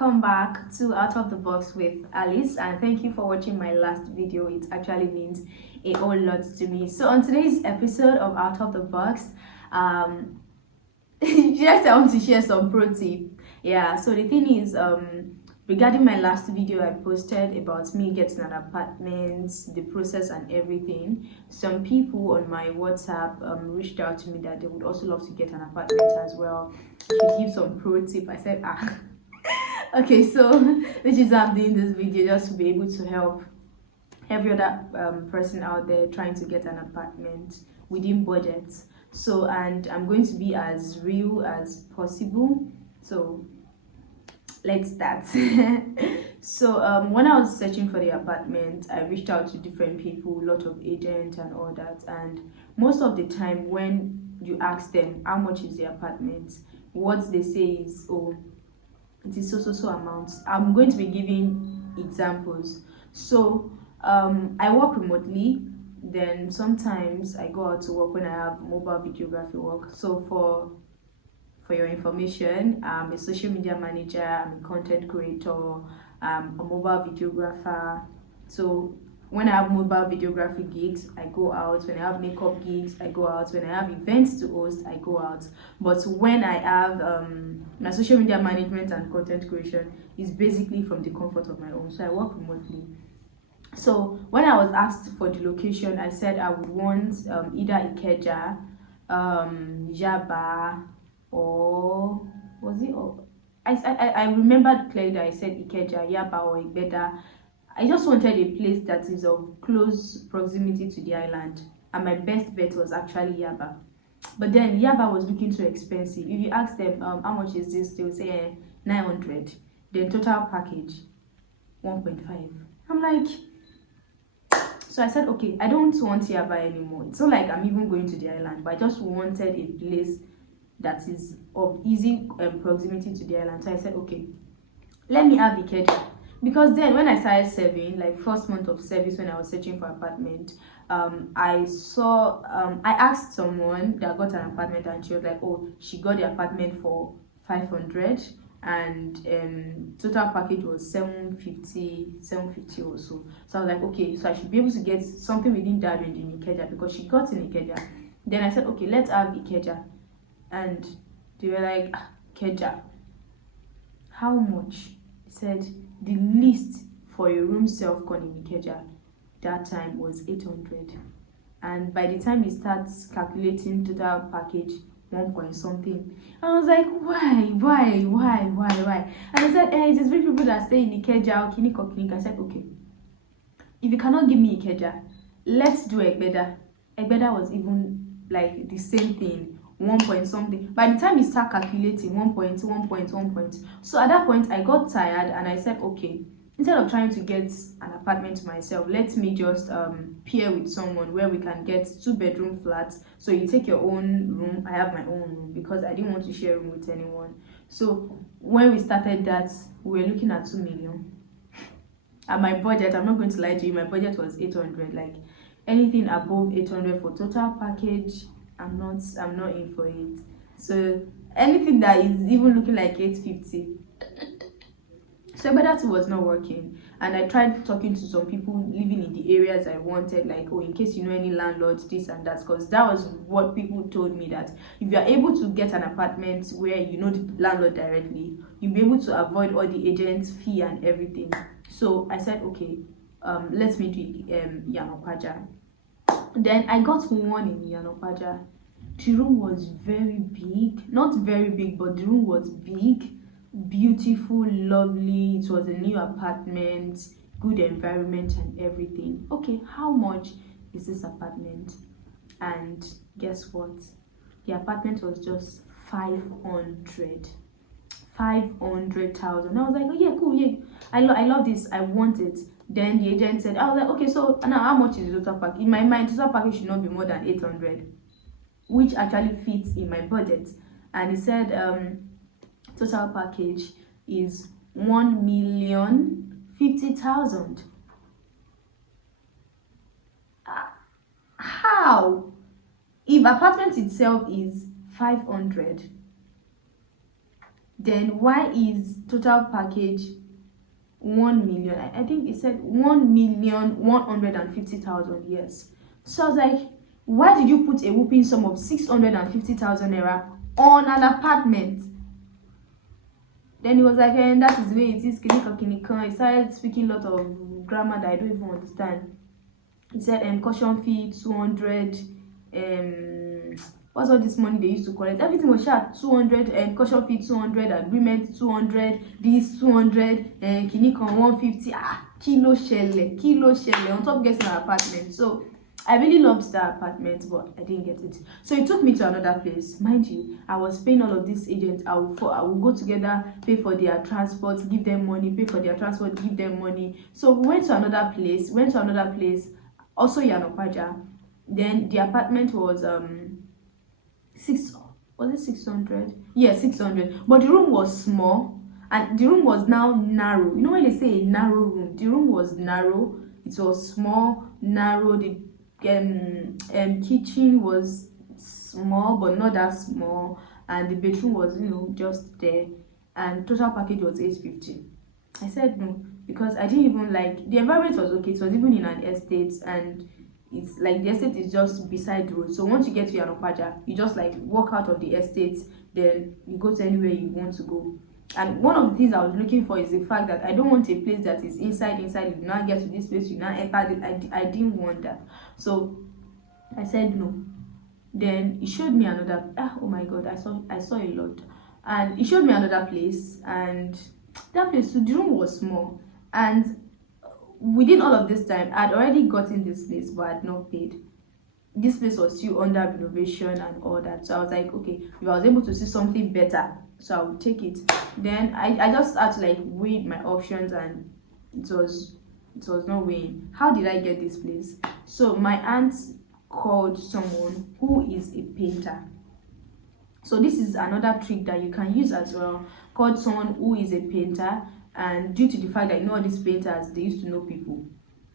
welcome back to Out of the Box with Alice, and thank you for watching my last video. It actually means a whole lot to me. So on today's episode of Out of the Box, yes, I want to share some pro tip. Yeah, so the thing is, regarding my last video I posted about me getting an apartment, the process and everything, some people on my WhatsApp reached out to me that they would also love to get an apartment as well. I should give some pro tip. I said, okay, so which is why I'm doing this video, just to be able to help every other person out there trying to get an apartment within budget. So, and I'm going to be as real as possible. So let's start. So when I was searching for the apartment, I reached out to different people, a lot of agents and all that, and most of the time when you ask them how much is the apartment, what they say is, oh, it is so amounts. I'm going to be giving examples. So I work remotely, then sometimes I go out to work when I have mobile videography work. So for your information, I'm a social media manager, I'm a content creator, a mobile videographer. So when I have mobile videography gigs, I go out. When I have makeup gigs, I go out. When I have events to host, I go out. But when I have my social media management and content creation is basically from the comfort of my own. So I work remotely. So when I was asked for the location, I said I would want either Ikeja, Yaba, or was it? Or I remembered clearly that I said Ikeja, Yaba, or Igbeda. I just wanted a place that is of close proximity to the island, and my best bet was actually Yaba. But then Yaba was looking too expensive. If you ask them how much is this, they will say 900. Then total package 1.5. I'm like, so I said, okay, I don't want Yaba anymore. It's not like I'm even going to the island, but I just wanted a place that is of easy proximity to the island. So I said, okay, let me have Ikeja. Because then when I started serving, like first month of service when I was searching for apartment, I asked someone that got an apartment, and she was like, oh, she got the apartment for 500, and total package was 750 or so. So I was like, okay, so I should be able to get something within that range in Ikeja, because she got in Ikeja. Then I said, okay, let's have Ikeja. And they were like, Ikeja, how much? He said the least for a room self-con in Ikeja that time was 800, and by the time he starts calculating total package 1 point something, I was like, why? And I said, it is rich people that stay in Ikeja or Kinik. I said, okay, if you cannot give me Ikeja, let's do Egbeda. Egbeda was even like the same thing, 1 point something. By the time you start calculating 1 point. So at that point I got tired and I said, okay, instead of trying to get an apartment to myself, let me just pair with someone where we can get 2-bedroom flats. So you take your own room, I have my own room, because I didn't want to share a room with anyone. So when we started that, we were looking at 2 million. And my budget, I'm not going to lie to you, my budget was 800. Like anything above 800 for total package, I'm not in for it. So anything that is even looking like 850. So but that was not working, and I tried talking to some people living in the areas I wanted, like, oh, in case you know any landlords, this and that, because that was what people told me, that if you are able to get an apartment where you know the landlord directly, you'll be able to avoid all the agents fee and everything. So I said, okay, let's meet with Yanopaja. Then I got one in Yanopaja. The room was very big, not very big, but the room was big, beautiful, lovely. It was a new apartment, good environment and everything. Okay, how much is this apartment? And guess what? The apartment was just 500,000. I was like, oh yeah, cool, yeah, I love this, I want it. Then the agent said, I was like, okay, so now how much is the total package? In my mind, total package should not be more than 800, which actually fits in my budget. And he said total package is 1,050,000. How? If apartment itself is 500, Then why is total package 1 million? I think it said 1,150,000. Yes. So I was like, why did you put a whooping sum of 650,000 naira on an apartment? Then he was like, and that is the way it is. He started speaking a lot of grammar that I don't even understand. He said, caution fee 200. What's all this money they used to collect? Everything was shot 200, caution fee 200, agreement 200, this 200, Kinikon 150. Kilo shelle on top getting an apartment. So I really loved that apartment, but I didn't get it. So he took me to another place. Mind you, I was paying all of these agents. I will go together, pay for their transport, give them money, pay for their transport, give them money. So we went to another place, also Yanopaja. Then the apartment was 600? Yeah, 600. But the room was small, and the room was now narrow. You know when they say a narrow room, the room was narrow. It was small, narrow. The kitchen was small, but not that small, and the bedroom was, just there. And total package was 850. I said no, because I didn't even like the environment. Was okay. It was even in an estate, and it's like the estate is just beside the road. So once you get to Yanopaja, you just like walk out of the estate, then you go to anywhere you want to go. And one of the things I was looking for is the fact that I don't want a place that is inside. You now get to this place, you now enter. I didn't want that. So I said no. Then he showed me another. Oh my God, I saw a lot. And he showed me another place, and that place, so the room was small. And within all of this time, I'd already gotten this place, but I'd not paid. This place was still under renovation and all that. So I was like, okay, if I was able to see something better, so I would take it. Then I just had to like weigh my options, and it was not weighing. How did I get this place? So my aunt called someone who is a painter. So this is another trick that you can use as well. Called someone who is a painter, and due to the fact that all these painters, they used to know people.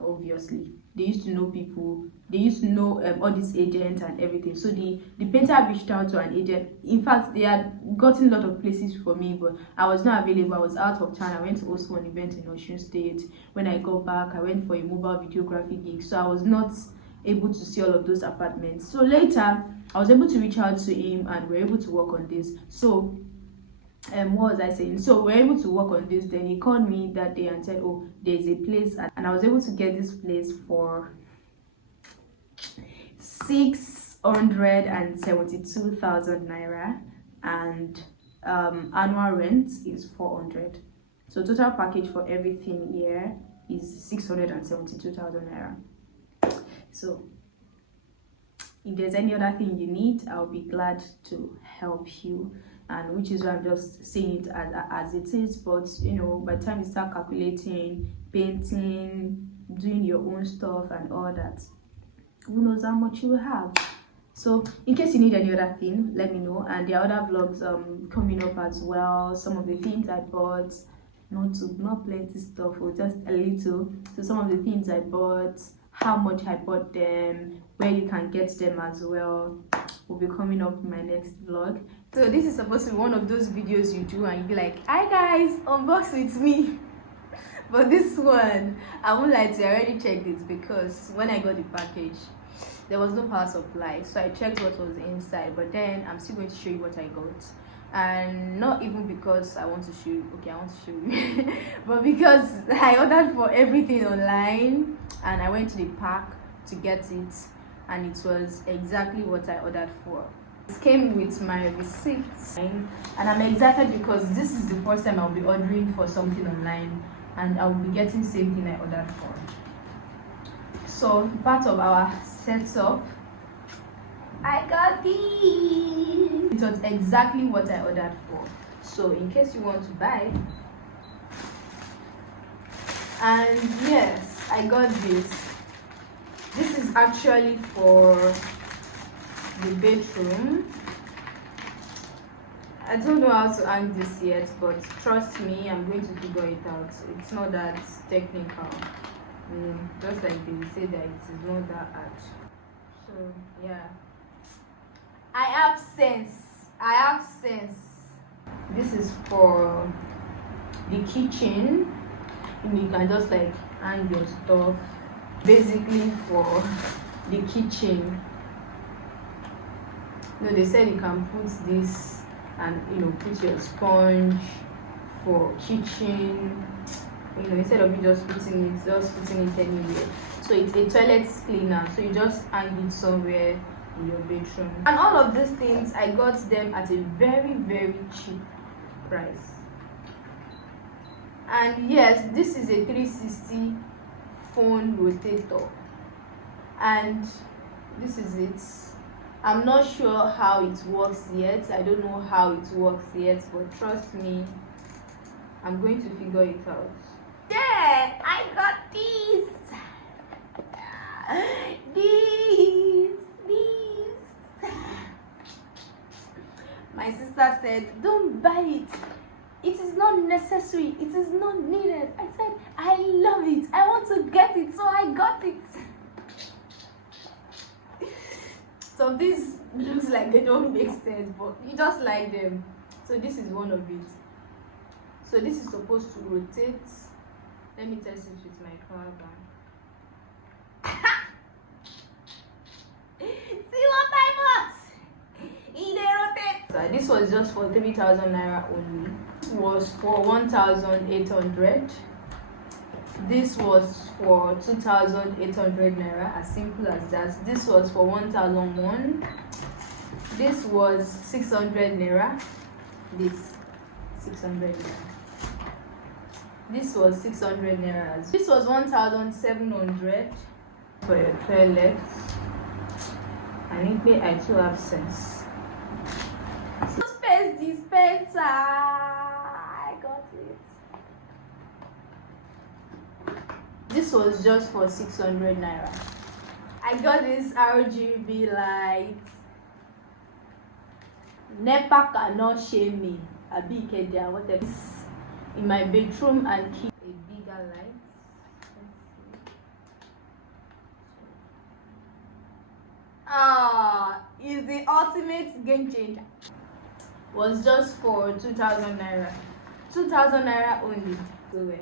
Obviously, they used to know people. They used to know all these agents and everything. So the painter reached out to an agent. In fact, they had gotten a lot of places for me, but I was not available. I was out of town. I went to host one event in Osun State. When I got back, I went for a mobile videography gig. So I was not able to see all of those apartments. So later, I was able to reach out to him, and we were able to work on this. So what was I saying? So we're able to work on this. Then he called me that day and said, oh, there's a place, and I was able to get this place for 672,000 naira, and annual rent is 400. So total package for everything here is 672,000 naira. So if there's any other thing you need, I'll be glad to help you. And which is why I'm just saying it as it is. But by the time you start calculating, painting, doing your own stuff and all that, who knows how much you will have. So in case you need any other thing, let me know. And there are other vlogs coming up as well. Some of the things I bought, not plenty stuff, or just a little. So some of the things I bought, how much I bought them, where you can get them as well, will be coming up in my next vlog. So this is supposed to be one of those videos you do and you be like, hi guys, unbox with me. But this one, I won't lie to you, I already checked it, because when I got the package, there was no power supply. So I checked what was inside, but then I'm still going to show you what I got. And not even because I want to show you, okay, I want to show you, but because I ordered for everything online, and I went to the park to get it, and it was exactly what I ordered for. It came with my receipts, and I'm excited because this is the first time I'll be ordering for something online, and I'll be getting the same thing I ordered for. So part of our setup, I got these. It was exactly what I ordered for. So in case you want to buy, and yes, I got this. This is actually for the bedroom. I don't know how to hang this yet, but trust me, I'm going to figure it out. It's not that technical. Just like they say that it is not that hard. So yeah, I have sense. This is for the kitchen. You can just like hang your stuff. Basically for the kitchen. No, they said you can put this and put your sponge for kitchen. Instead of you just putting it anywhere. So it's a toilet cleaner. So you just hang it somewhere in your bedroom. And all of these things, I got them at a very, very cheap price. And yes, this is a 360 phone rotator, and this is it. I'm not sure how it works yet. I don't know how it works yet, but trust me, I'm going to figure it out. Yeah, I got these. These. My sister said, don't buy it. It is not necessary. It is not needed. I said, I love it. I want to get it, so I got it. So this looks like they don't make sense, but you just like them. So this is one of it. So this is supposed to rotate. Let me test it with my power bank. See what I bought? It rotates. So this was just for 3,000 naira only. Was for 1,800. This was for 2,800 naira, as simple as that. This was for 1,001. This was 600 naira. This 600 naira. This was 600 naira. This was 1,700 for your toilet. I think I too have sense. Space dispenser. I got it. This was just for 600 naira. I got this RGB light. NEPA cannot shame me. A big idea, whatever. In my bedroom and keep a bigger light. Is the ultimate game changer. Was just for 2,000 naira. 2,000 naira only. So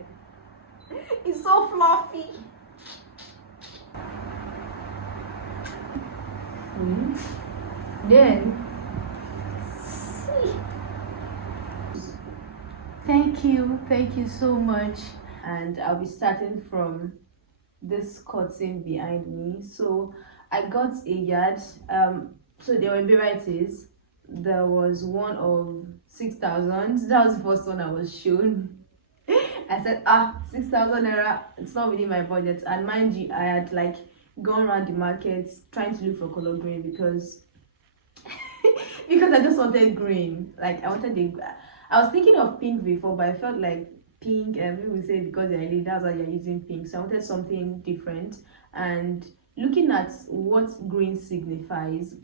it's so fluffy. Then see. Thank you so much. And I'll be starting from this curtain behind me. So I got a yard. So there were varieties. There was one of 6,000. That was the first one I was shown. I said, 6,000 naira, it's not within my budget. And mind you, I had like gone around the market trying to look for color green because because I just wanted green. Like I was thinking of pink before, but I felt like pink, and people say because they're lady, that's why you're using pink. So I wanted something different. And looking at what green signifies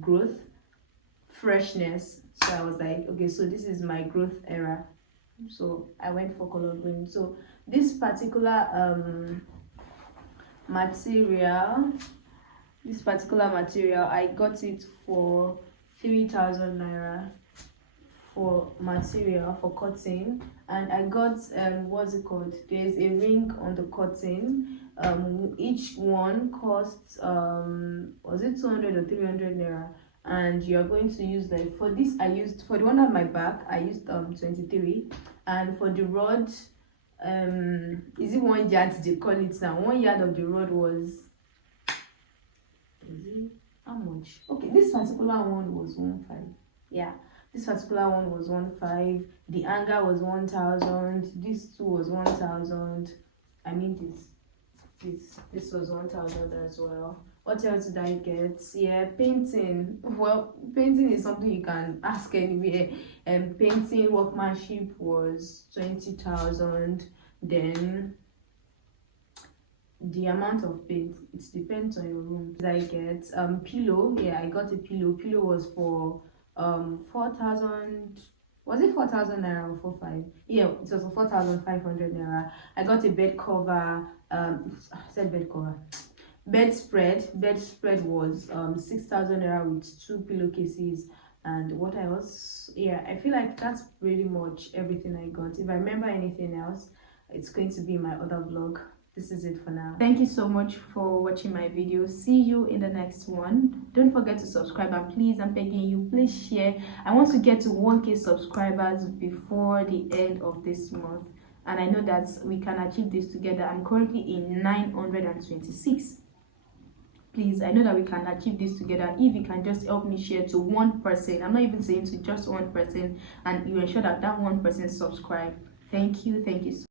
growth, freshness. So I was like, okay, so this is my growth era. So I went for color green. So this particular material, I got it for 3,000 naira for material, for cotton. And I got what's it called, there's a ring on the cotton. Each one costs was it 200 or 300 naira, and you're going to use, like, for this I used, for the one on my back I used 23, and for the rod, is it 1 yard they call it now? 1 yard of the rod was, is it how much? Okay, this particular one was 1,500. Yeah, this particular one was 1,500. The hanger was 1,000. This two was 1,000. I mean this was 1,000 as well. What else did I get? Yeah, painting. Well, painting is something you can ask anywhere. And painting workmanship was 20,000. Then the amount of paint, it depends on your room. Did I get pillow? Yeah, I got a pillow. Pillow was for 4,000. Was it 4,000 naira or 4,500? Yeah, it was for 4,500 naira. I got a bed cover. I said bed cover. Bedspread was 6,000 naira with 2 pillowcases. And what else? Yeah, I feel like that's pretty much everything I got. If I remember anything else, it's going to be my other vlog. This is it for now. Thank you so much for watching my video. See you in the next one. Don't forget to subscribe, and please, I'm begging you, please share. I want to get to 1K subscribers before the end of this month, and I know that we can achieve this together. I'm currently in 926. Please, I know that we can achieve this together if you can just help me share to one person. I'm not even saying to just one person, and you ensure that that one person subscribe. Thank you so